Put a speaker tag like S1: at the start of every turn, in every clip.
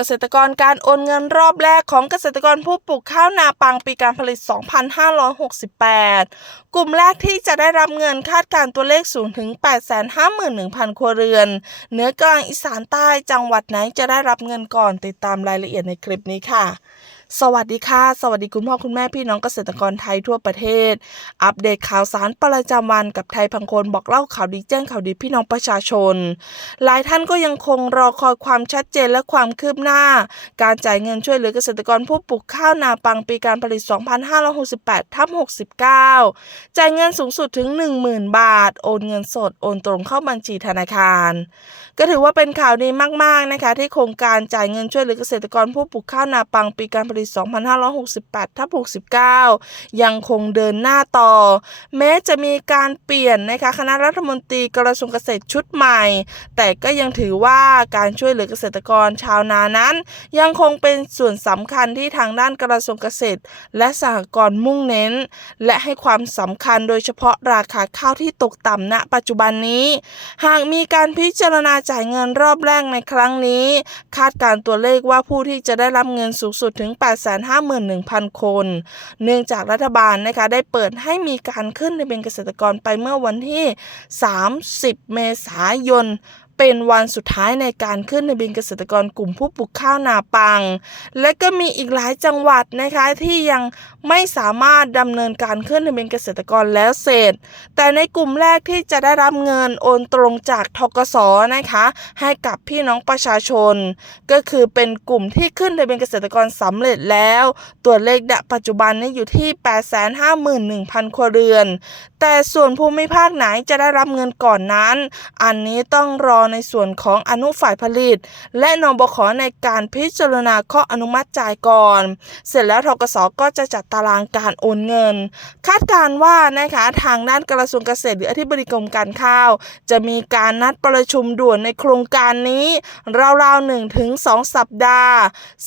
S1: เกษตรกรการโอนเงินรอบแรกของเกษตรกรผู้ปลูกข้าวนาปังปีการผลิต 2568 กลุ่มแรกที่จะได้รับเงินคาดการตัวเลขสูงถึง 851,000 ครัวเรือน เหนือกลางอีสานใต้จังหวัดไหนจะได้รับเงินก่อนติดตามรายละเอียดในคลิปนี้ค่ะ สวัสดีค่ะ สวัสดีคุณพ่อคุณแม่พี่น้องเกษตรกรไทยทั่วประเทศ อัปเดตข่าวสารประจำวันกับไทยพังคนบอกเล่าข่าวดีแจ้งข่าวดีพี่น้องประชาชน หลายท่านก็ยังคงรอคอยความชัดเจนและความคืบหน้า การจ่ายเงินช่วยเหลือเกษตรกรผู้ปลูกข้าวนาปังปีการผลิต 2568ทับ69 จ่ายเงินสูงสุดถึง 10,000 บาท โอนเงินสดโอนตรงเข้าบัญชีธนาคาร ก็ถือว่าเป็นข่าวดีมากๆนะคะที่โครงการจ่ายเงินช่วยเหลือเกษตรกรผู้ปลูกข้าวนาปังปีการผลิต2568ทับ69 ยังคงเดินหน้าต่อ แม้จะมีการเปลี่ยนนะคะคณะรัฐมนตรีกระทรวงเกษตรชุดใหม่ แต่ก็ยังถือว่าการช่วยเหลือเกษตรกรชาวนานั้น ยังคงเป็นส่วนสำคัญที่ทางด้านกระทรวงเกษตร และสหกรณ์มุ่งเน้น และให้ความสำคัญโดยเฉพาะราคาข้าวที่ตกต่ำณ ปัจจุบันนี้ หากมีการพิจารณาจ่ายเงินรอบแรกในครั้งนี้ คาดการตัวเลขว่าผู้ที่จะได้รับเงินสูงสุดถึง851,000 คน เนื่องจากรัฐบาลนะคะได้เปิดให้มีการขึ้นในเป็นเกษตรกรไปเมื่อวันที่ 30 เมษายน เป็นวันสุดท้ายในการขึ้นในบินเกษตรกรกลุ่มผู้ปลูกข้าวนาปัง และก็มีอีกหลายจังหวัดนะคะที่ยังไม่สามารถดำเนินการขึ้นในบินเกษตรกรแล้วเสร็จ แต่ในกลุ่มแรกที่จะได้รับเงินโอนตรงจากทกสนะคะ ให้กับพี่น้องประชาชน ก็คือเป็นกลุ่มที่ขึ้นทะเบียนเกษตรกรสำเร็จแล้ว ตัวเลขณปัจจุบันนี้อยู่ที่ 851,000 ครัวเรือนแต่ส่วนภูมิภาคไหนจะได้รับเงินก่อนนั้น อันนี้ต้องรอในส่วนของอนุฝ่ายผลิต และนบขในการพิจารณาข้ออนุมัติจ่ายก่อน เสร็จแล้วทกสก็จะจัดตารางการโอนเงิน คาดการว่านะคะทางด้านกระทรวงเกษตรหรืออธิบดีกรมการข้าว จะมีการนัดประชุมด่วนในโครงการนี้ราวๆ1ถึง2สัปดาห์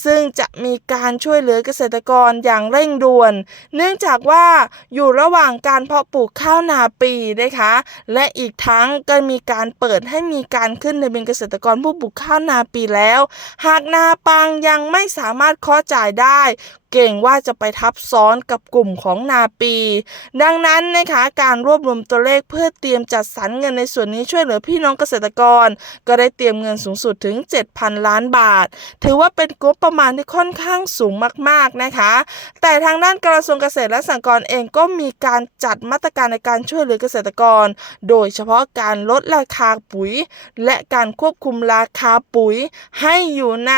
S1: ซึ่งจะมีการช่วยเหลือเกษตรกรอย่างเร่งด่วน เนื่องจากว่าอยู่ระหว่างการเพาะปลูกข้าวนาปีนะคะ และอีกทั้งก็มีการเปิดให้มีการขึ้นในเป็นเกษตรกรผู้ปลูกข้าวนาปีแล้ว หากนาปังยังไม่สามารถเคาะจ่ายได้ เก่งว่าจะไปทับซ้อนกับกลุ่มของนาปี ดังนั้นนะคะการรวบรวมตัวเลขเพื่อเตรียมจัดสรรเงินในส่วนนี้ช่วยเหลือพี่น้องเกษตรกร ก็ได้เตรียมเงินสูงสุดถึง 7,000 ล้านบาท ถือว่าเป็นงบประมาณที่ค่อนข้างสูงมากๆนะคะ แต่ทางด้านกระทรวงเกษตรและสหกรณ์เองก็มีการจัดมาตรการในการช่วยเหลือเกษตรกร โดยเฉพาะการลดราคาปุ๋ย และการควบคุมราคาปุ๋ยให้อยู่ใน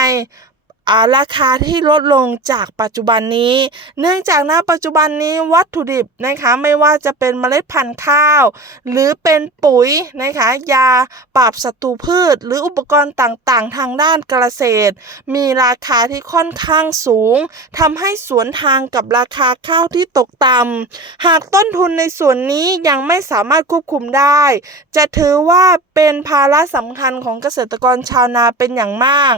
S1: ราคาที่ลดลงจากปัจจุบันนี้ เนื่องจากณปัจจุบันนี้วัตถุดิบนะคะไม่ว่าจะเป็นเมล็ดพันธุ์ข้าว หรือเป็นปุ๋ยนะคะยาปราบศัตรูพืช หรืออุปกรณ์ต่างๆ ทางด้านเกษตร มีราคาที่ค่อนข้างสูงทำให้สวนทางกับราคาข้าวที่ตกต่ำหากต้นทุนในส่วนนี้ยังไม่สามารถควบคุมได้ จะถือว่าเป็นภาระสำคัญของเกษตรกรชาวนาเป็นอย่างมาก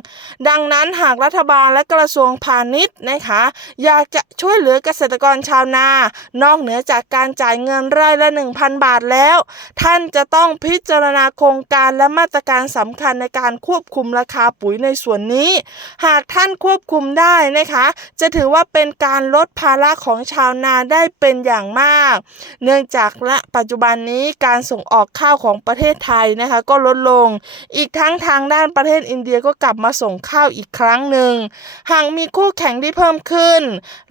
S1: ดังนั้นหากรัฐฐบาลและกระทรวงพาณิชย์นะคะ อยากจะช่วยเหลือเกษตรกรชาวนา นอกเหนือจากการจ่ายเงินรายละ 1,000 บาทแล้ว ท่านจะต้องพิจารณาโครงการและมาตรการสำคัญในการควบคุมราคาปุ๋ยในส่วนนี้ หากท่านควบคุมได้นะคะ จะถือว่าเป็นการลดภาระของชาวนาได้เป็นอย่างมาก เนื่องจากและปัจจุบันนี้การส่งออกข้าวของประเทศไทยนะคะ ก็ลดลง อีกทั้งทางด้านประเทศอินเดียก็กลับมาส่งข้าวอีกครั้งหนึ่งหากมีคู่แข่งที่เพิ่มขึ้น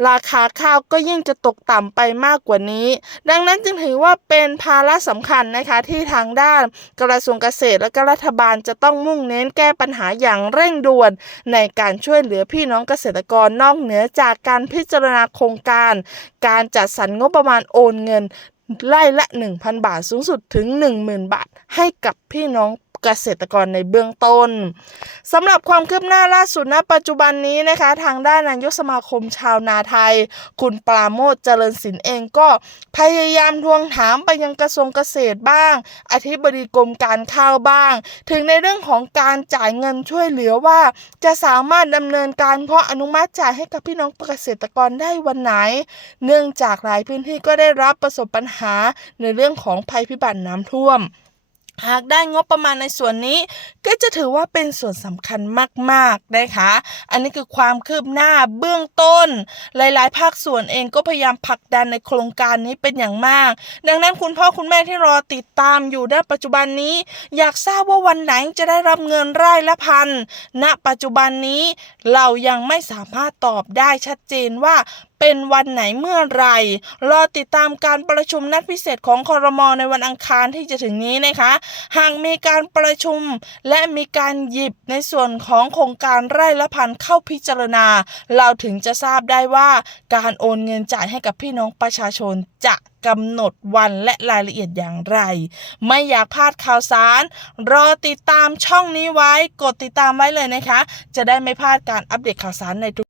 S1: ราคาข้าวก็ยิ่งจะตกต่ำไปมากกว่านี้ ดังนั้นจึงถือว่าเป็นภาระสำคัญนะคะที่ทางด้านกระทรวงเกษตรและก็รัฐบาลจะต้องมุ่งเน้นแก้ปัญหาอย่างเร่งด่วน ในการช่วยเหลือพี่น้องเกษตรกรนอกเหนือจากการพิจารณาโครงการ การจัดสรรงบประมาณโอนเงินไล่ละ 1,000 บาทสูงสุดถึง 10,000 บาท ให้กับพี่น้อง เกษตรกรในเบื้องต้นสำหรับความคืบหน้าล่าสุดณปัจจุบันนี้นะคะ ทางด้านนายกสมาคมชาวนาไทย คุณปราโมทเจริญศิลป์เองก็พยายามทวงถามไปยังกระทรวงเกษตรบ้าง อธิบดีกรมการข้าวบ้าง ถึงในเรื่องของการจ่ายเงินช่วยเหลือว่า จะสามารถดำเนินการเพราะอนุมัติจ่ายให้กับพี่น้องเกษตรกรได้วันไหน เนื่องจากหลายพื้นที่ก็ได้รับประสบปัญหาในเรื่องของภัยพิบัติน้ำท่วม หากได้งบประมาณในส่วนนี้ ก็จะถือว่าเป็นส่วนสำคัญมากๆนะคะ อันนี้คือความคืบหน้าเบื้องต้น หลายๆ ภาคส่วนเองก็พยายามผลักดันในโครงการนี้เป็นอย่างมาก ดังนั้นคุณพ่อคุณแม่ที่รอติดตามอยู่ณปัจจุบันนี้ อยากทราบว่าวันไหนจะได้รับเงินไร่ละพันณปัจจุบันนี้เรายังไม่สามารถตอบได้ชัดเจนว่าเป็นวันไหนเมื่อไหรรอติดตามการประชุมนัดพิเศษของคอรมอในวันอังคารที่จะถึงนี้นะคะ หากมีการประชุมและมีการหยิบในส่วนของโครงการไร่ละพันเข้าพิจารณา เราถึงจะทราบได้ว่าการโอนเงินจ่ายให้กับพี่น้องประชาชนจะกำหนดวันและรายละเอียดอย่างไร ไม่อยากพลาดข่าวสาร รอติดตามช่องนี้ไว้ กดติดตามไว้เลยนะคะ จะได้ไม่พลาดการอัปเดตข่าวสารในทุก